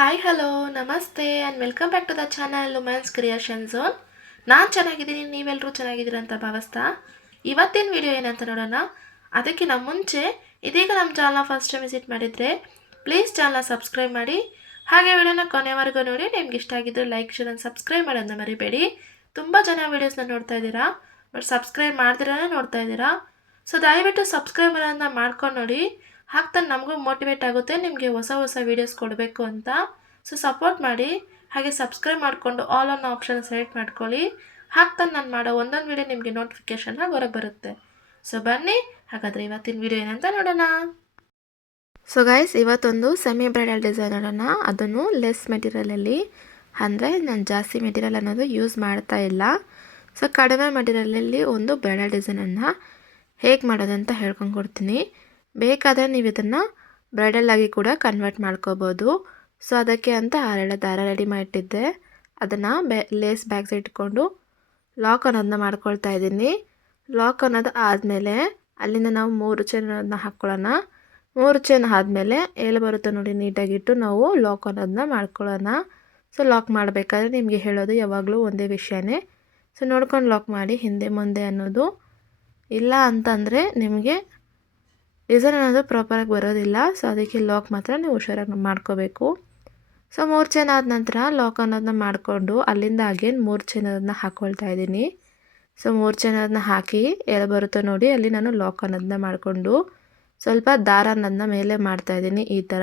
Hi hello ನಮಸ್ತೆ and welcome back to the channel women's creation zone. ನಾನು ಚೆನ್ನಾಗಿದ್ದೀನಿ, ನೀವೆಲ್ಲರೂ ಚೆನ್ನಾಗಿದ್ದೀರ ಅಂತ ಭಾವಿಸ್ತಾ ಇವತ್ತಿನ ವಿಡಿಯೋ ಏನಂತ ನೋಡೋಣ. ಅದಕ್ಕಿಂತ ಮುಂಚೆ ಇದೀಗ ನಮ್ಮ ಚಾನಲ್ನ ಫಸ್ಟ್ ಟೈಮ್ ವಿಸಿಟ್ ಮಾಡಿದರೆ ಪ್ಲೀಸ್ ಚಾನಲ್ನ ಸಬ್ಸ್ಕ್ರೈಬ್ ಮಾಡಿ, ಹಾಗೆ ವಿಡಿಯೋನ ಕೊನೆವರೆಗೂ ನೋಡಿ. ನಿಮ್ಗೆ ಇಷ್ಟ ಆಗಿದ್ದರೆ ಲೈಕ್ ಶೇರ್ ಆ್ಯಂಡ್ ಸಬ್ಸ್ಕ್ರೈಬ್ ಮಾಡೋದನ್ನ ಮರಿಬೇಡಿ. ತುಂಬ ಜನ ವೀಡಿಯೋಸ್ನ ನೋಡ್ತಾ ಇದ್ದೀರಾ, ಬಟ್ ಸಬ್ಸ್ಕ್ರೈಬ್ ಮಾಡ್ದಿರಾನೇ ನೋಡ್ತಾ ಇದ್ದೀರಾ. ಸೊ ದಯವಿಟ್ಟು ಸಬ್ಸ್ಕ್ರೈಬ್ ಮಾಡೋದನ್ನ ಮಾಡ್ಕೊಂಡು ನೋಡಿ, ಹಾಕ್ತಾನೆ ನಮಗೂ ಮೋಟಿವೇಟ್ ಆಗುತ್ತೆ ನಿಮಗೆ ಹೊಸ ಹೊಸ ವೀಡಿಯೋಸ್ ಕೊಡಬೇಕು ಅಂತ. ಸೊ ಸಪೋರ್ಟ್ ಮಾಡಿ, ಹಾಗೆ ಸಬ್ಸ್ಕ್ರೈಬ್ ಮಾಡಿಕೊಂಡು ಆಲ್ ಆನ್ ಆಪ್ಷನ್ ಸೆಲೆಕ್ಟ್ ಮಾಡ್ಕೊಳ್ಳಿ. ಹಾಕ್ತಾನೆ ನಾನು ಮಾಡೋ ಒಂದೊಂದು ವೀಡಿಯೋ ನಿಮಗೆ ನೋಟಿಫಿಕೇಷನ್ ಹೊರಗೆ ಬರುತ್ತೆ. ಸೊ ಬನ್ನಿ ಹಾಗಾದರೆ ಇವತ್ತಿನ ವೀಡಿಯೋ ಏನಂತ ನೋಡೋಣ. ಸೊ ಗೈಸ್, ಇವತ್ತೊಂದು ಸೆಮಿ ಬ್ರೈಡಲ್ ಡಿಸೈನ್ ನೋಡೋಣ. ಅದನ್ನು ಲೆಸ್ ಮೆಟೀರಿಯಲಲ್ಲಿ, ಅಂದರೆ ನಾನು ಜಾಸ್ತಿ ಮೆಟೀರಿಯಲ್ ಅನ್ನೋದು ಯೂಸ್ ಮಾಡ್ತಾ ಇಲ್ಲ. ಸೊ ಕಡಿಮೆ ಮೆಟೀರಿಯಲಲ್ಲಿ ಒಂದು ಬ್ರೈಡಲ್ ಡಿಸೈನನ್ನು ಹೇಗೆ ಮಾಡೋದಂತ ಹೇಳ್ಕೊಂಡು ಕೊಡ್ತೀನಿ. ಬೇಕಾದರೆ ನೀವು ಇದನ್ನು ಬ್ರೈಡಲ್ ಆಗಿ ಕೂಡ ಕನ್ವರ್ಟ್ ಮಾಡ್ಕೋಬೋದು. ಸೊ ಅದಕ್ಕೆ ಅಂತ ಹರಳೆ ದಾರ ರೆಡಿ ಮಾಡಿಟ್ಟಿದ್ದೆ, ಅದನ್ನು ಲೇಸ್ ಬ್ಯಾಕ್ ಸೈಡ್ ಇಟ್ಕೊಂಡು ಲಾಕ್ ಅನ್ನೋದನ್ನ ಮಾಡ್ಕೊಳ್ತಾ ಇದ್ದೀನಿ. ಲಾಕ್ ಅನ್ನೋದು ಆದಮೇಲೆ ಅಲ್ಲಿಂದ ನಾವು 3 ಚೈನ್ ಅನ್ನೋದನ್ನ ಹಾಕ್ಕೊಳ್ಳೋಣ. 3 ಚೈನ್ ಆದಮೇಲೆ ಎಲ್ಲಿ ಬರುತ್ತೆ ನೋಡಿ ನೀಟಾಗಿಟ್ಟು ನಾವು ಲಾಕ್ ಅನ್ನೋದನ್ನ ಮಾಡ್ಕೊಳ್ಳೋಣ. ಸೊ ಲಾಕ್ ಮಾಡಬೇಕಾದ್ರೆ ನಿಮಗೆ ಹೇಳೋದು ಯಾವಾಗಲೂ ಒಂದೇ ವಿಷಯನೇ. ಸೊ ನೋಡ್ಕೊಂಡು ಲಾಕ್ ಮಾಡಿ, ಹಿಂದೆ ಮುಂದೆ ಅನ್ನೋದು ಇಲ್ಲ ಅಂತಂದರೆ ನಿಮಗೆ ಡಿಸೈನ್ ಅನ್ನೋದು ಪ್ರಾಪರಾಗಿ ಬರೋದಿಲ್ಲ. ಸೊ ಅದಕ್ಕೆ ಲಾಕ್ ಮಾತ್ರ ನೀವು ಹುಷಾರಾಗಿ ಮಾಡ್ಕೋಬೇಕು. ಸೊ 3 ಚೈನ್ ಆದ ನಂತರ ಲಾಕ್ ಅನ್ನೋದನ್ನ ಮಾಡಿಕೊಂಡು ಅಲ್ಲಿಂದ ಅಗೇನ್ 3 ಚೈನ್ ಅನ್ನೋದನ್ನ ಹಾಕ್ಕೊಳ್ತಾ ಇದ್ದೀನಿ. ಸೊ 3 ಚೈನ್ ಅನ್ನೋದನ್ನ ಹಾಕಿ ಎಲ್ಲಿ ಬರುತ್ತೋ ನೋಡಿ ಅಲ್ಲಿ ನಾನು ಲಾಕ್ ಅನ್ನೋದನ್ನ ಮಾಡಿಕೊಂಡು ಸ್ವಲ್ಪ ದಾರ ಅನ್ನೋದನ್ನ ಮೇಲೆ ಮಾಡ್ತಾಯಿದ್ದೀನಿ ಈ ಥರ.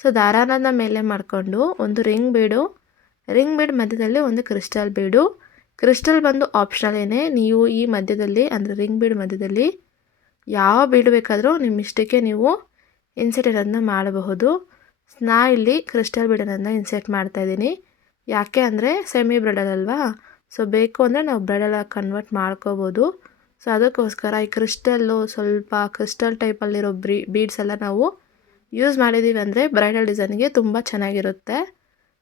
ಸೊ ದಾರ ಅನ್ನೋದನ್ನ ಮೇಲೆ ಮಾಡಿಕೊಂಡು ಒಂದು ರಿಂಗ್ ಬೀಡ್ ಮಧ್ಯದಲ್ಲಿ ಒಂದು ಕ್ರಿಸ್ಟಲ್ ಬೀಡು. ಕ್ರಿಸ್ಟಲ್ ಬಂದು ಆಪ್ಷನಲ್ ಏನೇ, ನೀವು ಈ ಮಧ್ಯದಲ್ಲಿ ಅಂದರೆ ರಿಂಗ್ ಬೀಡ್ ಮಧ್ಯದಲ್ಲಿ ಯಾವ ಬೀಡು ಬೇಕಾದರೂ ನಿಮ್ಮ ಇಷ್ಟಕ್ಕೆ ನೀವು ಇನ್ಸೆಟ್ ಇರೋದನ್ನ ಮಾಡಬಹುದು. ನಾ ಇಲ್ಲಿ ಕ್ರಿಸ್ಟಲ್ ಬೀಡನ್ನು ಇನ್ಸೆಟ್ ಮಾಡ್ತಾಯಿದ್ದೀನಿ. ಯಾಕೆ ಅಂದರೆ ಸೆಮಿ ಬ್ರೈಡಲ್ ಅಲ್ವಾ, ಸೊ ಬೇಕು ಅಂದರೆ ನಾವು ಬ್ರೈಡಲಾಗಿ ಕನ್ವರ್ಟ್ ಮಾಡ್ಕೋಬೋದು. ಸೊ ಅದಕ್ಕೋಸ್ಕರ ಈ ಕ್ರಿಸ್ಟಲ್ಲು ಸ್ವಲ್ಪ ಕ್ರಿಸ್ಟಲ್ ಟೈಪಲ್ಲಿರೋ ಬೀಡ್ಸ್ ಎಲ್ಲ ನಾವು ಯೂಸ್ ಮಾಡಿದ್ದೀವಿ ಅಂದರೆ ಬ್ರೈಡಲ್ ಡಿಸೈನ್ಗೆ ತುಂಬ ಚೆನ್ನಾಗಿರುತ್ತೆ.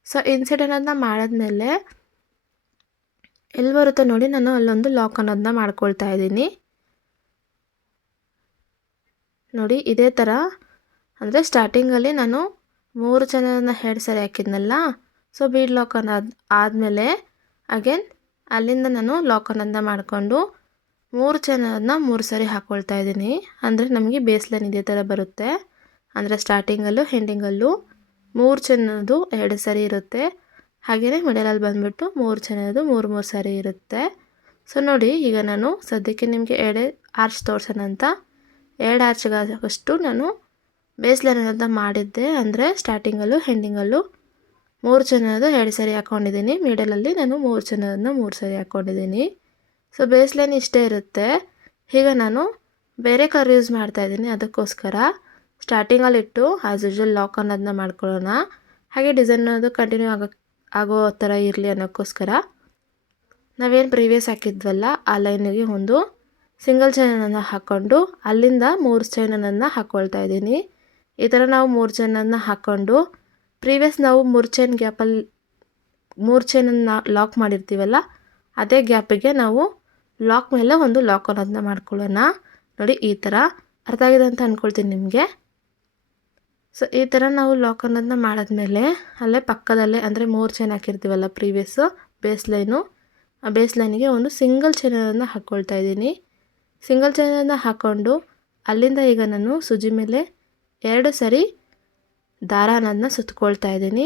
ಸೊ ಇನ್ಸೆಟ್ ಅನ್ನೋದನ್ನ ಮಾಡಿದ್ಮೇಲೆ ಎಲ್ಲಿ ಬರುತ್ತೋ ನೋಡಿ ನಾನು ಅಲ್ಲೊಂದು ಲಾಕ್ ಅನ್ನೋದನ್ನ ಮಾಡ್ಕೊಳ್ತಾ ಇದ್ದೀನಿ. ನೋಡಿ ಇದೇ ಥರ, ಅಂದರೆ ಸ್ಟಾರ್ಟಿಂಗಲ್ಲಿ ನಾನು 3 ಚೈನನ್ನು ಎರಡು ಸರಿ ಹಾಕಿದ್ನಲ್ಲ. ಸೊ ಬೀಡ್ ಲಾಕ್ ಅನ್ನೋದು ಆದಮೇಲೆ ಅಗೇನ್ ಅಲ್ಲಿಂದ ನಾನು ಲಾಕ್ ಅನ್ನೋದನ್ನ ಮಾಡಿಕೊಂಡು 3 ಚೈನನ್ನು 3 ಸರಿ ಹಾಕ್ಕೊಳ್ತಾ ಇದ್ದೀನಿ. ಅಂದರೆ ನಮಗೆ ಬೇಸ್ ಲೈನ್ ಇದೇ ಥರ ಬರುತ್ತೆ. ಅಂದರೆ ಸ್ಟಾರ್ಟಿಂಗಲ್ಲೂ ಎಂಡಿಂಗಲ್ಲೂ 3 ಚೈನದು 2 ಸರಿ ಇರುತ್ತೆ. ಹಾಗೆಯೇ ಮಿಡಲಲ್ಲಿ ಬಂದುಬಿಟ್ಟು 3 ಚೈನದು 3 ಸರಿ ಇರುತ್ತೆ. ಸೊ ನೋಡಿ ಈಗ ನಾನು ಸದ್ಯಕ್ಕೆ ನಿಮಗೆ 2 ಆರ್ಚ್ ತೋರ್ಸೋಣ ಅಂತ 2 ಆರ್ಚ್ಗಾಗಷ್ಟು ನಾನು ಬೇಸ್ ಲೈನ್ ಅನ್ನೋದನ್ನ ಮಾಡಿದ್ದೆ. ಅಂದರೆ ಸ್ಟಾರ್ಟಿಂಗಲ್ಲೂ ಎಂಡಿಂಗಲ್ಲೂ 3 ಚೈನದು 2 ಸರಿ ಹಾಕ್ಕೊಂಡಿದ್ದೀನಿ. ಮಿಡಲಲ್ಲಿ ನಾನು 3 ಚೈನದನ್ನ 3 ಸರಿ ಹಾಕ್ಕೊಂಡಿದ್ದೀನಿ. ಸೊ ಬೇಸ್ ಲೈನ್ ಇಷ್ಟೇ ಇರುತ್ತೆ. ಈಗ ನಾನು ಬೇರೆ ಕಲರ್ ಯೂಸ್ ಮಾಡ್ತಾಯಿದ್ದೀನಿ. ಅದಕ್ಕೋಸ್ಕರ ಸ್ಟಾರ್ಟಿಂಗಲ್ಲಿಟ್ಟು ಆ್ಯಸ್ ಯೂಶ್ವಲ್ ಲಾಕ್ ಅನ್ನೋದನ್ನ ಮಾಡ್ಕೊಳ್ಳೋಣ. ಹಾಗೆ ಡಿಸೈನ್ ಅನ್ನೋದು ಕಂಟಿನ್ಯೂ ಆಗೋ ಥರ ಇರಲಿ ಅನ್ನೋಕ್ಕೋಸ್ಕರ ನಾವೇನು ಪ್ರೀವಿಯಸ್ ಹಾಕಿದ್ವಲ್ಲ ಆ ಲೈನಿಗೆ ಒಂದು ಸಿಂಗಲ್ ಚೈನನ್ನು ಹಾಕ್ಕೊಂಡು ಅಲ್ಲಿಂದ 3 ಚೈನನ್ನು ಹಾಕ್ಕೊಳ್ತಾ ಇದ್ದೀನಿ. ಈ ಥರ ನಾವು 3 ಚೈನನ್ನು ಹಾಕ್ಕೊಂಡು ಪ್ರೀವಿಯಸ್ ನಾವು 3 ಚೈನ್ ಗ್ಯಾಪಲ್ಲಿ 3 ಚೈನನ್ನು ಲಾಕ್ ಮಾಡಿರ್ತೀವಲ್ಲ ಅದೇ ಗ್ಯಾಪಿಗೆ ನಾವು ಲಾಕ್ ಮೇಲೆ ಒಂದು ಲಾಕ್ ಅನ್ನೋದನ್ನ ಮಾಡ್ಕೊಳ್ಳೋಣ. ನೋಡಿ ಈ ಥರ ಅರ್ಥ ಆಗಿದೆ ಅಂತ ಅಂದ್ಕೊಳ್ತೀನಿ ನಿಮಗೆ. ಸೊ ಈ ಥರ ನಾವು ಲಾಕ್ ಅನ್ನೋದನ್ನ ಮಾಡಿದ್ಮೇಲೆ ಅಲ್ಲೇ ಪಕ್ಕದಲ್ಲೇ ಅಂದರೆ 3 ಚೈನ್ ಹಾಕಿರ್ತೀವಲ್ಲ ಪ್ರೀವಿಯಸ್ಸು ಬೇಸ್ ಲೈನು, ಆ ಬೇಸ್ ಲೈನಿಗೆ ಒಂದು ಸಿಂಗಲ್ ಚೈನನ್ನು ಹಾಕ್ಕೊಳ್ತಾ ಇದ್ದೀನಿ. ಸಿಂಗಲ್ ಚೈನನ್ನು ಹಾಕ್ಕೊಂಡು ಅಲ್ಲಿಂದ ಈಗ ನಾನು ಸುಜಿ ಮೇಲೆ 2 ಸರಿ ದಾರ ಅನ್ನೋದನ್ನ ಸುತ್ಕೊಳ್ತಾ ಇದ್ದೀನಿ.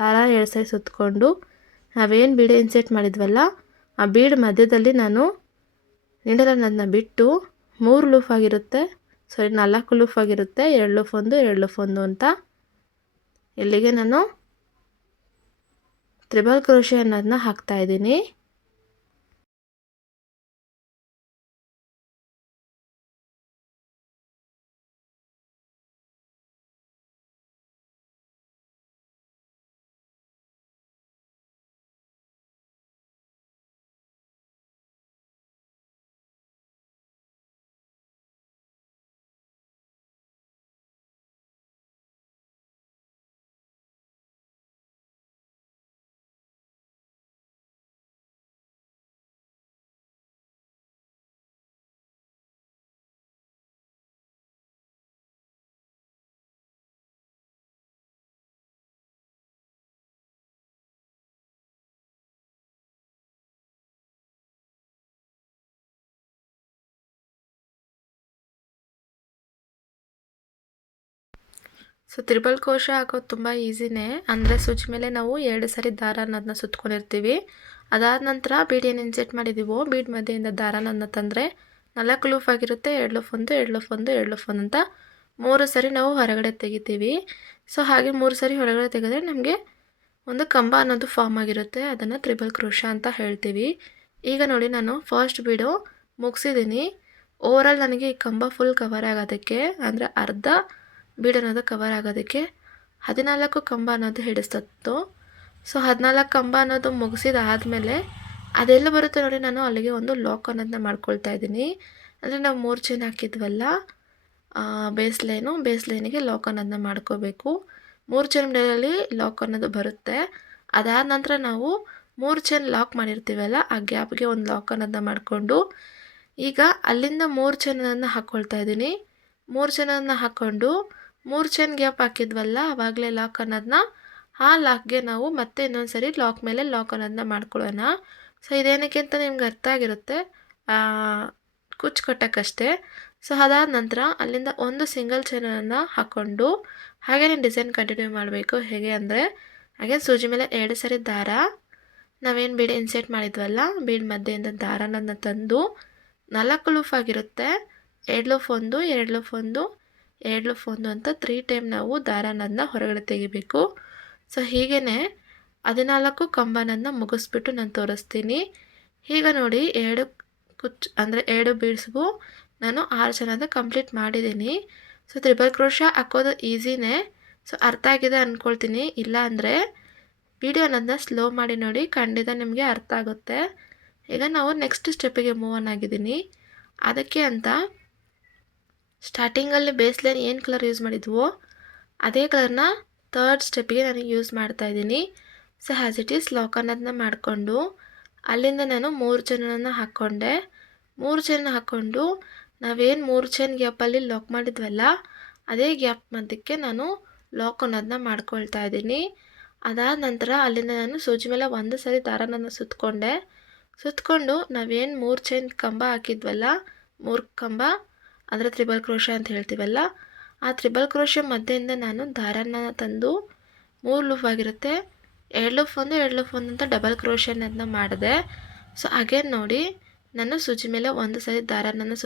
ದಾರ 2 ಸರಿ ಸುತ್ತಕೊಂಡು ನಾವೇನು ಬೀಡು ಇನ್ಸೆಟ್ ಮಾಡಿದ್ವಲ್ಲ ಆ ಬೀಡ್ ಮಧ್ಯದಲ್ಲಿ ನಾನು ನೀಡಲ್ ಅನ್ನೋದನ್ನ ಬಿಟ್ಟು 3 ಲೂಫ್ ಆಗಿರುತ್ತೆ, ಸಾರಿ 4 ಲೂಫ್ ಆಗಿರುತ್ತೆ, 2 ಲೂಫ್ ಒಂದು 2 ಲೂಫ್ ಒಂದು ಅಂತ ಇಲ್ಲಿಗೆ ನಾನು ತ್ರಿಬಲ್ ಕ್ರೋಶೆ ಅನ್ನೋದನ್ನ ಹಾಕ್ತಾಯಿದ್ದೀನಿ. ಸೊ ತ್ರಿಬಲ್ ಕ್ರೋಶೆ ಹಾಕೋದು ತುಂಬ ಈಸಿನೇ. ಅಂದರೆ ಸೂಜಿ ಮೇಲೆ ನಾವು 2 ಸರಿ ದಾರನ ಸುತ್ಕೊಂಡಿರ್ತೀವಿ. ಅದಾದ ನಂತರ ಬೀಡ್ ಏನು ಇನ್ಸೆಟ್ ಮಾಡಿದ್ದೀವೋ ಬೀಡ್ ಮಧ್ಯೆಯಿಂದ ದಾರನ ತಂದರೆ 4 ಲೂಫ್ ಆಗಿರುತ್ತೆ. 2 ಲೂಫ್ 1, 2 ಲೂಫ್ 1, 2 ಲೂಫ್ 1 ಅಂತ 3 ಸರಿ ನಾವು ಹೊರಗಡೆ ತೆಗಿತೀವಿ. ಸೊ ಹಾಗೆ 3 ಸರಿ ಹೊರಗಡೆ ತೆಗೆದ್ರೆ ನಮಗೆ ಒಂದು ಕಂಬ ಅನ್ನೋದು ಫಾರ್ಮ್ ಆಗಿರುತ್ತೆ. ಅದನ್ನು ತ್ರಿಬಲ್ ಕ್ರೋಶೆ ಅಂತ ಹೇಳ್ತೀವಿ. ಈಗ ನೋಡಿ ನಾನು ಫಸ್ಟ್ ಬೀಡು ಮುಗಿಸಿದ್ದೀನಿ. ಓವರಾಲ್ ನನಗೆ ಈ ಕಂಬ ಫುಲ್ ಕವರ್ ಆಗೋದಕ್ಕೆ, ಅಂದರೆ ಅರ್ಧ ಬೀಡ್ ಅನ್ನೋದು ಕವರ್ ಆಗೋದಕ್ಕೆ 14 ಕಂಬ ಅನ್ನೋದು ಹಿಡಿಸ್ತತ್ತು. ಸೊ 14 ಕಂಬ ಅನ್ನೋದು ಮುಗಿಸಿದಾದಮೇಲೆ ಅದೆಲ್ಲ ಬರುತ್ತೆ ನೋಡಿ, ನಾನು ಅಲ್ಲಿಗೆ ಒಂದು ಲಾಕ್ ಅನ್ನೋದನ್ನ ಮಾಡ್ಕೊಳ್ತಾ ಇದ್ದೀನಿ. ಅಂದರೆ ನಾವು 3 ಚೈನ್ ಹಾಕಿದ್ವಲ್ಲ ಬೇಸ್ ಲೈನಿಗೆ ಲಾಕ್ ಅನ್ನೋದನ್ನ ಮಾಡ್ಕೋಬೇಕು. 3 ಚೈನ್ ಮಿಡಲಲ್ಲಿ ಲಾಕ್ ಅನ್ನೋದು ಬರುತ್ತೆ. ಅದಾದ ನಂತರ ನಾವು 3 ಚೈನ್ ಲಾಕ್ ಮಾಡಿರ್ತೀವಲ್ಲ ಆ ಗ್ಯಾಪ್ಗೆ ಒಂದು ಲಾಕ್ ಅನ್ನೋದನ್ನ ಮಾಡಿಕೊಂಡು ಈಗ ಅಲ್ಲಿಂದ 3 ಚೈನನ್ನು ಹಾಕ್ಕೊಳ್ತಾ ಇದ್ದೀನಿ. 3 ಚೈನನ್ನು ಹಾಕ್ಕೊಂಡು 3 ಚೈನ್ ಗ್ಯಾಪ್ ಹಾಕಿದ್ವಲ್ಲ ಆವಾಗಲೇ ಲಾಕ್ ಅನ್ನೋದನ್ನ, ಆ ಲಾಕ್ಗೆ ನಾವು ಮತ್ತೆ ಇನ್ನೊಂದು ಸರಿ ಲಾಕ್ ಮೇಲೆ ಲಾಕ್ ಅನ್ನೋದನ್ನ ಮಾಡ್ಕೊಳ್ಳೋಣ. ಸೊ ಇದೇನಕ್ಕೆ ಅಂತ ನಿಮ್ಗೆ ಅರ್ಥ ಆಗಿರುತ್ತೆ, ಕುಚ್ಚು ಕಟ್ಟೋಕ್ಕಷ್ಟೇ. ಸೊ ಅದಾದ ನಂತರ ಅಲ್ಲಿಂದ ಒಂದು ಸಿಂಗಲ್ ಚೈನನ್ನು ಹಾಕ್ಕೊಂಡು ಹಾಗೆಯೇ ಡಿಸೈನ್ ಕಂಟಿನ್ಯೂ ಮಾಡಬೇಕು. ಹೇಗೆ ಅಂದರೆ ಹಾಗೆ ಸೂಜಿ ಮೇಲೆ 2 ಸರಿ ದಾರ, ನಾವೇನು ಬೀಡ್ ಇನ್ಸೆಟ್ ಮಾಡಿದ್ವಲ್ಲ ಬೀಡ್ ಮಧ್ಯೆಯಿಂದ ದಾರನನ್ನು ತಂದು 4 ಲೂಫ್ ಆಗಿರುತ್ತೆ. 2 ಲೂಫ್ 1, 2 ಲೂಫ್ 1, 2 ಲೂಫ್ 1 ಅಂತ 3 ಟೈಮ್ ನಾವು ದಾರನನ್ನು ಹೊರಗಡೆ ತೆಗಿಬೇಕು. ಸೊ ಹೀಗೇ 14 ಕಂಬನನ್ನು ಮುಗಿಸ್ಬಿಟ್ಟು ನಾನು ತೋರಿಸ್ತೀನಿ. ಈಗ ನೋಡಿ 2 ಕುಚ್ಚು ಅಂದರೆ 2 ಬೀಡ್ಸ್ಗೂ ನಾನು 6 ಚೈನನ್ನು ಕಂಪ್ಲೀಟ್ ಮಾಡಿದ್ದೀನಿ. ಸೊ ತ್ರಿಬಲ್ ಕ್ರೋಶೆ ಹಾಕೋದು ಈಸಿನೇ. ಸೊ ಅರ್ಥ ಆಗಿದೆ ಅಂದ್ಕೊಳ್ತೀನಿ. ಇಲ್ಲ ಅಂದರೆ ವಿಡಿಯೋನನ್ನು ಸ್ಲೋ ಮಾಡಿ ನೋಡಿ, ಖಂಡಿತ ನಿಮಗೆ ಅರ್ಥ ಆಗುತ್ತೆ. ಈಗ ನಾವು ನೆಕ್ಸ್ಟ್ ಸ್ಟೆಪ್ಪಿಗೆ ಮೂವ್ ಆನ್ ಆಗಿದ್ದೀನಿ. ಅದಕ್ಕೆ ಅಂತ ಸ್ಟಾರ್ಟಿಂಗಲ್ಲಿ ಬೇಸ್ ಲೈನ್ ಏನು ಕಲರ್ ಯೂಸ್ ಮಾಡಿದ್ವೋ ಅದೇ ಕಲರ್ನ ಥರ್ಡ್ ಸ್ಟೆಪ್ಪಿಗೆ ನಾನು ಯೂಸ್ ಮಾಡ್ತಾಯಿದ್ದೀನಿ. So has it is lock ಅನ್ನೋದನ್ನ ಮಾಡಿಕೊಂಡು ಅಲ್ಲಿಂದ ನಾನು 3 ಚೈನನ್ನು ಹಾಕ್ಕೊಂಡೆ. 3 ಚೈನ್ ಹಾಕ್ಕೊಂಡು ನಾವೇನು 3 ಚೈನ್ ಗ್ಯಾಪಲ್ಲಿ ಲಾಕ್ ಮಾಡಿದ್ವಲ್ಲ ಅದೇ ಗ್ಯಾಪ್ ಮಧ್ಯಕ್ಕೆ ನಾನು ಲಾಕ್ ಅನ್ನೋದನ್ನ ಮಾಡ್ಕೊಳ್ತಾ ಇದ್ದೀನಿ. ಅದಾದ ನಂತರ ಅಲ್ಲಿಂದ ನಾನು ಸೂಜಿ ಮೇಲೆ 1 ಸರಿ ದಾರನನ್ನು ಸುತ್ತಕೊಂಡು ನಾವೇನು 3 ಚೈನ್ ಕಂಬ ಹಾಕಿದ್ವಲ್ಲ 3 ಕಂಬ ಅಂದರೆ ತ್ರಿಬಲ್ ಕ್ರೋಶೆ ಅಂತ ಹೇಳ್ತೀವಲ್ಲ, ಆ ತ್ರಿಬಲ್ ಕ್ರೋಶೆ ಮಧ್ಯೆಯಿಂದ ನಾನು ದಾರನ ತಂದು 3 ಲೂಫ್ ಆಗಿರುತ್ತೆ, 2 ಲೂಫ್ 1, 2 ಲೂಫ್ 1 ಅಂತ ಡಬಲ್ ಕ್ರೋಶೆ ಅನ್ನೋದನ್ನ ಮಾಡಿದೆ. ಸೊ ಅಗೇನ್ ನೋಡಿ ನಾನು ಸೂಜಿ ಮೇಲೆ 1 ಸರಿ ದಾರನನ್ನು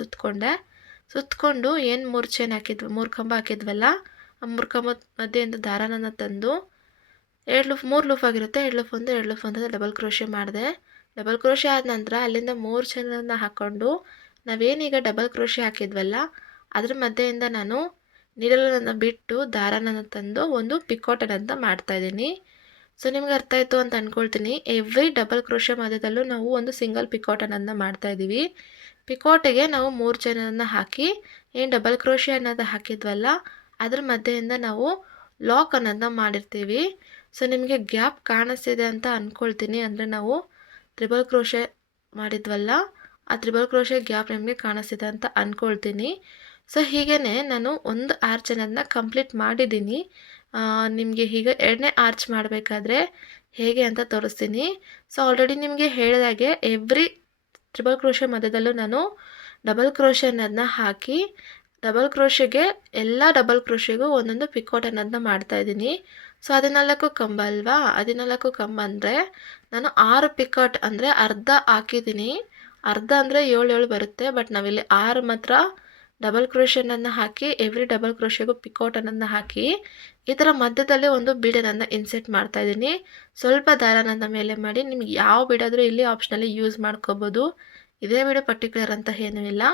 ಸುತ್ತಕೊಂಡು ಏನು 3 ಚೈನ್ ಹಾಕಿದ್ವಿ 3 ಕಂಬ ಹಾಕಿದ್ವಲ್ಲ ಆ 3 ಕಂಬ ಮಧ್ಯೆಯಿಂದ ದಾರನನ್ನು ತಂದು 3 ಲೂಫ್ ಆಗಿರುತ್ತೆ, 2 ಲೂಫ್ 1, 2 ಲೂಫ್ 1 ಅಂತ ಡಬಲ್ ಕ್ರೋಶೆ ಮಾಡಿದೆ. ಡಬಲ್ ಕ್ರೋಶೆ ಆದ ನಂತರ ಅಲ್ಲಿಂದ 3 ಚೈನನ್ನು ಹಾಕ್ಕೊಂಡು ನಾವೇನೀಗ ಡಬಲ್ ಕ್ರೋಶೆ ಹಾಕಿದ್ವಲ್ಲ ಅದ್ರ ಮಧ್ಯೆಯಿಂದ ನಾನು ನೀಡಲನ್ನು ಬಿಟ್ಟು ದಾರನನ್ನು ತಂದು ಒಂದು ಪಿಕೋಟನ್ ಅಂತ ಮಾಡ್ತಾಯಿದ್ದೀನಿ. ಸೊ ನಿಮ್ಗೆ ಅರ್ಥ ಆಯಿತು ಅಂತ ಅಂದ್ಕೊಳ್ತೀನಿ. ಎವ್ರಿ ಡಬಲ್ ಕ್ರೋಶೆ ಮಧ್ಯದಲ್ಲೂ ನಾವು ಒಂದು ಸಿಂಗಲ್ ಪಿಕೋಟನನ್ನು ಮಾಡ್ತಾಯಿದ್ದೀವಿ. ಪಿಕೋಟಿಗೆ ನಾವು 3 ಚೈನನ್ನು ಹಾಕಿ ಏನು ಡಬಲ್ ಕ್ರೋಶೆ ಅನ್ನೋದು ಹಾಕಿದ್ವಲ್ಲ ಅದ್ರ ಮಧ್ಯೆಯಿಂದ ನಾವು ಲಾಕ್ ಅನ್ನೋದನ್ನ ಮಾಡಿರ್ತೀವಿ. ಸೊ ನಿಮಗೆ ಗ್ಯಾಪ್ ಕಾಣಿಸ್ತಿದೆ ಅಂತ ಅಂದ್ಕೊಳ್ತೀನಿ. ಅಂದರೆ ನಾವು ತ್ರಿಬಲ್ ಕ್ರೋಶೆ ಮಾಡಿದ್ವಲ್ಲ ಆ ತ್ರಿಬಲ್ ಕ್ರೋಶೆ ಗ್ಯಾಪ್ ನಿಮಗೆ ಕಾಣಿಸ್ತಿದೆ ಅಂತ ಅಂದ್ಕೊಳ್ತೀನಿ. ಸೊ ಹೀಗೇ ನಾನು ಒಂದು ಆರ್ಚ್ ಅನ್ನೋದನ್ನ ಕಂಪ್ಲೀಟ್ ಮಾಡಿದ್ದೀನಿ. ನಿಮಗೆ ಈಗ 2ನೇ ಆರ್ಚ್ ಮಾಡಬೇಕಾದ್ರೆ ಹೇಗೆ ಅಂತ ತೋರಿಸ್ತೀನಿ. ಸೊ ಆಲ್ರೆಡಿ ನಿಮಗೆ ಹೇಳಿದಾಗೆ ಎವ್ರಿ ತ್ರಿಬಲ್ ಕ್ರೋಶೆ ಮಧ್ಯದಲ್ಲೂ ನಾನು ಡಬಲ್ ಕ್ರೋಶೆ ಅನ್ನೋದನ್ನ ಹಾಕಿ ಡಬಲ್ ಕ್ರೋಶೆಗೆ ಎಲ್ಲ ಡಬಲ್ ಕ್ರೋಶೆಗೂ ಒಂದೊಂದು ಪಿಕೋಟ್ ಅನ್ನೋದನ್ನ ಮಾಡ್ತಾಯಿದ್ದೀನಿ. ಸೊ 14 ಕಂಬ ಅಲ್ವಾ, 14 ಕಂಬ ಅಂದರೆ ನಾನು 6 ಪಿಕೋಟ್ ಅಂದರೆ ಅರ್ಧ ಹಾಕಿದ್ದೀನಿ. ಅರ್ಧ ಅಂದರೆ 7 ಬರುತ್ತೆ. ಬಟ್ ನಾವಿಲ್ಲಿ 6 ಮಾತ್ರ ಡಬಲ್ ಕ್ರೋಶೆನನ್ನು ಹಾಕಿ ಎವ್ರಿ ಡಬಲ್ ಕ್ರೋಶೆಗೂ ಪಿಕೋಟ್ ಅನ್ನೋದನ್ನ ಹಾಕಿ ಈ ಥರ ಮಧ್ಯದಲ್ಲಿ ಒಂದು ಬೀಡನ್ನು ಇನ್ಸೆಟ್ ಮಾಡ್ತಾಯಿದ್ದೀನಿ. ಸ್ವಲ್ಪ ದಾರನನ್ನ ಮೇಲೆ ಮಾಡಿ ನಿಮ್ಗೆ ಯಾವ ಬೀಡಾದರೂ ಇಲ್ಲಿ ಆಪ್ಷನಲ್ಲಿ ಯೂಸ್ ಮಾಡ್ಕೋಬೋದು. ಇದೇ ಬೀಡು ಪರ್ಟಿಕ್ಯುಲರ್ ಅಂತ ಏನೂ ಇಲ್ಲ.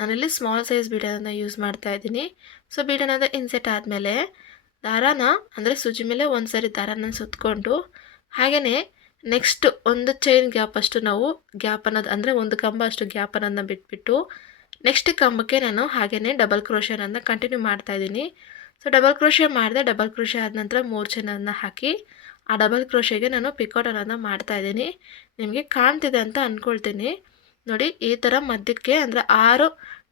ನಾನಿಲ್ಲಿ ಸ್ಮಾಲ್ ಸೈಜ್ ಬೀಡನ್ನು ಯೂಸ್ ಮಾಡ್ತಾಯಿದ್ದೀನಿ. ಸೊ ಬೀಡನ್ನು ಇನ್ಸೆಟ್ ಆದಮೇಲೆ ದಾರಾನ ಅಂದರೆ ಸೂಜಿ ಮೇಲೆ 1 ಸರಿ ದಾರನ ಸುತ್ತಕೊಂಡು ಹಾಗೆಯೇ ನೆಕ್ಸ್ಟ್ ಒಂದು ಚೈನ್ ಗ್ಯಾಪ್ ಅಷ್ಟು ನಾವು ಗ್ಯಾಪ್ ಅನ್ನೋದು ಅಂದರೆ ಒಂದು ಕಂಬ ಅಷ್ಟು ಗ್ಯಾಪ್ ಅನ್ನೋದನ್ನ ಬಿಟ್ಬಿಟ್ಟು ನೆಕ್ಸ್ಟ್ ಕಂಬಕ್ಕೆ ನಾನು ಹಾಗೆಯೇ ಡಬಲ್ ಕ್ರೋಶೆನನ್ನು ಕಂಟಿನ್ಯೂ ಮಾಡ್ತಾಯಿದ್ದೀನಿ. ಸೊ ಡಬಲ್ ಕ್ರೋಶೆ ಮಾಡಿದೆ. ಡಬಲ್ ಕ್ರೋಶೆ ಆದ ನಂತರ 3 ಚೈನನ್ನು ಹಾಕಿ ಆ ಡಬಲ್ ಕ್ರೋಶೆಗೆ ನಾನು ಪಿಕೋಟ್ ಅನ್ನೋದನ್ನ ಮಾಡ್ತಾಯಿದ್ದೀನಿ. ನಿಮಗೆ ಕಾಣ್ತಿದೆ ಅಂತ ಅಂದ್ಕೊಳ್ತೀನಿ. ನೋಡಿ ಈ ಥರ ಮಧ್ಯಕ್ಕೆ ಅಂದರೆ 6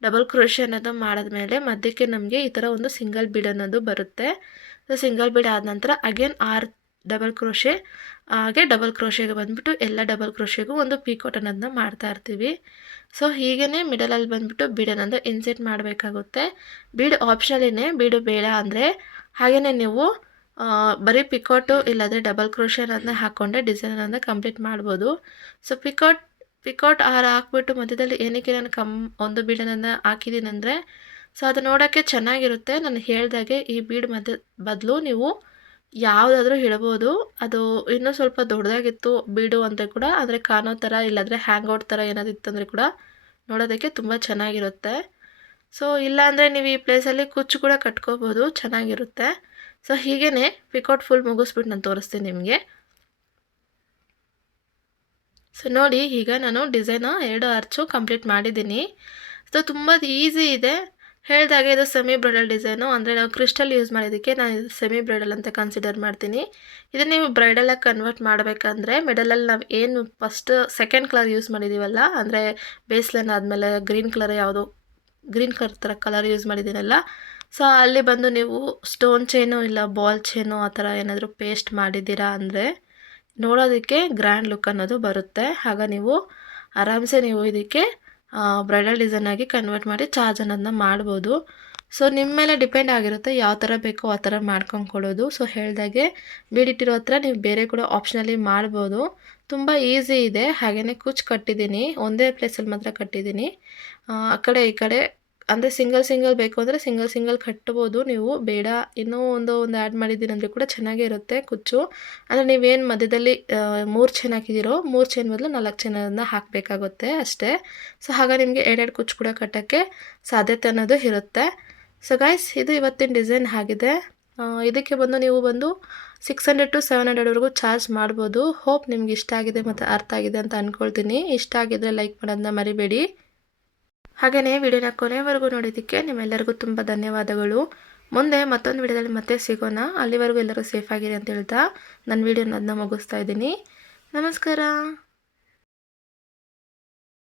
ಡಬಲ್ ಕ್ರೋಶೆ ಅನ್ನೋದು ಮಾಡಿದ್ಮೇಲೆ ಮಧ್ಯಕ್ಕೆ ನಮಗೆ ಈ ಥರ ಒಂದು ಸಿಂಗಲ್ ಬೀಡ್ ಅನ್ನೋದು ಬರುತ್ತೆ. ಸೊ ಸಿಂಗಲ್ ಬೀಡ್ ಆದ ನಂತರ ಅಗೇನ್ 6 ಡಬಲ್ ಕ್ರೋಶೆ, ಹಾಗೆ ಡಬಲ್ ಕ್ರೋಶೆಗೆ ಬಂದುಬಿಟ್ಟು ಎಲ್ಲ ಡಬಲ್ ಕ್ರೋಶೆಗೂ ಒಂದು ಪಿಕೋಟ್ ಅನ್ನೋದನ್ನ ಮಾಡ್ತಾ ಇರ್ತೀವಿ. ಸೊ ಹೀಗೇ ಮಿಡಲಲ್ಲಿ ಬಂದುಬಿಟ್ಟು ಬೀಡನ್ನೊಂದು ಇನ್ಸೆಟ್ ಮಾಡಬೇಕಾಗುತ್ತೆ. ಬೀಡ್ ಆಪ್ಷನಲ್ಲಿನೇ, ಬೀಡು ಬೇಡ ಅಂದರೆ ಹಾಗೆಯೇ ನೀವು ಬರೀ ಪಿಕೋಟು ಇಲ್ಲಾಂದರೆ ಡಬಲ್ ಕ್ರೋಶೆ ಅನ್ನೋದನ್ನ ಹಾಕ್ಕೊಂಡೆ ಡಿಸೈನನ್ನು ಕಂಪ್ಲೀಟ್ ಮಾಡ್ಬೋದು. ಸೊ ಪಿಕೋಟ್ ಹಾರ ಹಾಕ್ಬಿಟ್ಟು ಮಧ್ಯದಲ್ಲಿ ಏನಕ್ಕೆ ನಾನು ಒಂದು ಬೀಡನ್ನು ಹಾಕಿದ್ದೀನಿ ಅಂದರೆ, ಸೊ ಅದು ನೋಡೋಕ್ಕೆ ಚೆನ್ನಾಗಿರುತ್ತೆ. ನಾನು ಹೇಳ್ದಾಗೆ ಈ ಬೀಡ್ ಬದಲು ನೀವು ಯಾವುದಾದ್ರೂ ಇಡ್ಬೋದು. ಅದು ಇನ್ನೂ ಸ್ವಲ್ಪ ದೊಡ್ಡದಾಗಿತ್ತು ಬೀಡು ಅಂದರೆ ಕೂಡ, ಅಂದರೆ ಕಾಣೋ ಥರ ಇಲ್ಲಾಂದರೆ ಹ್ಯಾಂಗ್ಔಟ್ ಥರ ಏನಾದಿತ್ತಂದರೆ ಕೂಡ ನೋಡೋದಕ್ಕೆ ತುಂಬ ಚೆನ್ನಾಗಿರುತ್ತೆ. ಸೊ ಇಲ್ಲಾಂದರೆ ನೀವು ಈ ಪ್ಲೇಸಲ್ಲಿ ಕುಚ್ಚು ಕೂಡ ಕಟ್ಕೋಬೋದು, ಚೆನ್ನಾಗಿರುತ್ತೆ. ಸೊ ಹೀಗೇ ಪಿಕೋಟ್ ಫುಲ್ ಮುಗಿಸ್ಬಿಟ್ಟು ನಾನು ತೋರಿಸ್ತೀನಿ ನಿಮಗೆ. ಸೊ ನೋಡಿ, ಈಗ ನಾನು ಡಿಸೈನು 2 ಅರ್ಚು ಕಂಪ್ಲೀಟ್ ಮಾಡಿದ್ದೀನಿ. ಸೊ ತುಂಬ ಈಸಿ ಇದೆ. ಹೇಳಿದಾಗೆ ಇದು ಸೆಮಿ ಬ್ರೈಡಲ್ ಡಿಸೈನು, ಅಂದರೆ ನಾವು ಕ್ರಿಸ್ಟಲ್ ಯೂಸ್ ಮಾಡಿದ್ದಕ್ಕೆ ನಾನು ಇದು ಸೆಮಿ ಬ್ರೈಡಲ್ ಅಂತ ಕನ್ಸಿಡರ್ ಮಾಡ್ತೀನಿ. ಇದನ್ನು ನೀವು ಬ್ರೈಡಲಾಗಿ ಕನ್ವರ್ಟ್ ಮಾಡಬೇಕಂದ್ರೆ ಮಿಡಲಲ್ಲಿ ನಾವು ಏನು ಫಸ್ಟ್ ಸೆಕೆಂಡ್ ಕಲರ್ ಯೂಸ್ ಮಾಡಿದ್ದೀವಲ್ಲ, ಅಂದರೆ ಬೇಸ್ಲೈನ್ ಆದಮೇಲೆ ಗ್ರೀನ್ ಕಲರ್ ಥರ ಕಲರ್ ಯೂಸ್ ಮಾಡಿದ್ದೀನಲ್ಲ, ಸೊ ಅಲ್ಲಿ ಬಂದು ನೀವು ಸ್ಟೋನ್ ಚೈನು ಇಲ್ಲ ಬಾಲ್ ಚೈನು ಆ ಥರ ಏನಾದರೂ ಪೇಸ್ಟ್ ಮಾಡಿದ್ದೀರಾ ಅಂದರೆ ನೋಡೋದಕ್ಕೆ ಗ್ರ್ಯಾಂಡ್ ಲುಕ್ ಅನ್ನೋದು ಬರುತ್ತೆ. ಆಗ ನೀವು ಆರಾಮ್ಸೆ ನೀವು ಇದಕ್ಕೆ ಬ್ರೈಡಲ್ ಡಿಸೈನಾಗಿ ಕನ್ವರ್ಟ್ ಮಾಡಿ ಚಾರ್ಜ್ ಅನ್ನೋದನ್ನ ಮಾಡ್ಬೋದು. ಸೊ ನಿಮ್ಮ ಮೇಲೆ ಡಿಪೆಂಡ್ ಆಗಿರುತ್ತೆ ಯಾವ ಥರ ಬೇಕೋ ಆ ಥರ ಮಾಡ್ಕೊಂಡು ಕೊಡೋದು. ಸೊ ಹೇಳ್ದಾಗೆ ಬೀಡಿಟ್ಟಿರೋ ಹತ್ರ ನೀವು ಬೇರೆ ಕೂಡ ಆಪ್ಷನಲ್ಲಿ ಮಾಡ್ಬೋದು. ತುಂಬ ಈಸಿ ಇದೆ. ಹಾಗೆಯೇ ಕುಚ್ಚು ಕಟ್ಟಿದ್ದೀನಿ, ಒಂದೇ ಪ್ಲೇಸಲ್ಲಿ ಮಾತ್ರ ಕಟ್ಟಿದ್ದೀನಿ. ಆ ಕಡೆ ಈ ಕಡೆ ಅಂದರೆ ಸಿಂಗಲ್ ಬೇಕು ಅಂದರೆ ಸಿಂಗಲ್ ಕಟ್ಬೋದು ನೀವು. ಬೇಡ ಇನ್ನೂ ಒಂದು ಆ್ಯಡ್ ಮಾಡಿದ್ದೀನಿ ಅಂದರೆ ಕೂಡ ಚೆನ್ನಾಗೇ ಇರುತ್ತೆ ಕುಚ್ಚು. ಅಂದರೆ ನೀವೇನು ಮಧ್ಯದಲ್ಲಿ 3 ಚೈನ್ ಹಾಕಿದ್ದೀರೋ 3 ಚೈನ್ ಬದಲು 4 ಚೈನನ್ನು ಹಾಕಬೇಕಾಗುತ್ತೆ ಅಷ್ಟೇ. ಸೊ ಆಗ ನಿಮಗೆ 2 ಕುಚ್ಚು ಕೂಡ ಕಟ್ಟೋಕ್ಕೆ ಸಾಧ್ಯತೆ ಅನ್ನೋದು ಇರುತ್ತೆ. ಸೊ ಗೈಸ್, ಇದು ಇವತ್ತಿನ ಡಿಸೈನ್ ಆಗಿದೆ. ಇದಕ್ಕೆ ನೀವು 600 to 700ವರೆಗೂ ಚಾರ್ಜ್ ಮಾಡ್ಬೋದು. ಹೋಪ್ ನಿಮ್ಗೆ ಇಷ್ಟ ಆಗಿದೆ ಮತ್ತು ಅರ್ಥ ಆಗಿದೆ ಅಂತ ಅಂದ್ಕೊಳ್ತೀನಿ. ಇಷ್ಟ ಆಗಿದ್ರೆ ಲೈಕ್ ಮಾಡೋದನ್ನ ಮರಿಬೇಡಿ. ಹಾಗೆಯೇ ವಿಡಿಯೋನ ಕೊನೆವರೆಗೂ ನೋಡಿದ್ದಕ್ಕೆ ನಿಮ್ಮೆಲ್ಲರಿಗೂ ತುಂಬ ಧನ್ಯವಾದಗಳು. ಮುಂದೆ ಮತ್ತೊಂದು ವಿಡಿಯೋದಲ್ಲಿ ಮತ್ತೆ ಸಿಗೋಣ. ಅಲ್ಲಿವರೆಗೂ ಎಲ್ಲರೂ ಸೇಫ್ ಆಗಿರಿ ಅಂತ ಹೇಳ್ತಾ ನನ್ನ ವಿಡಿಯೋನ ಮುಗಿಸ್ತಾ ಇದ್ದೀನಿ. ನಮಸ್ಕಾರ.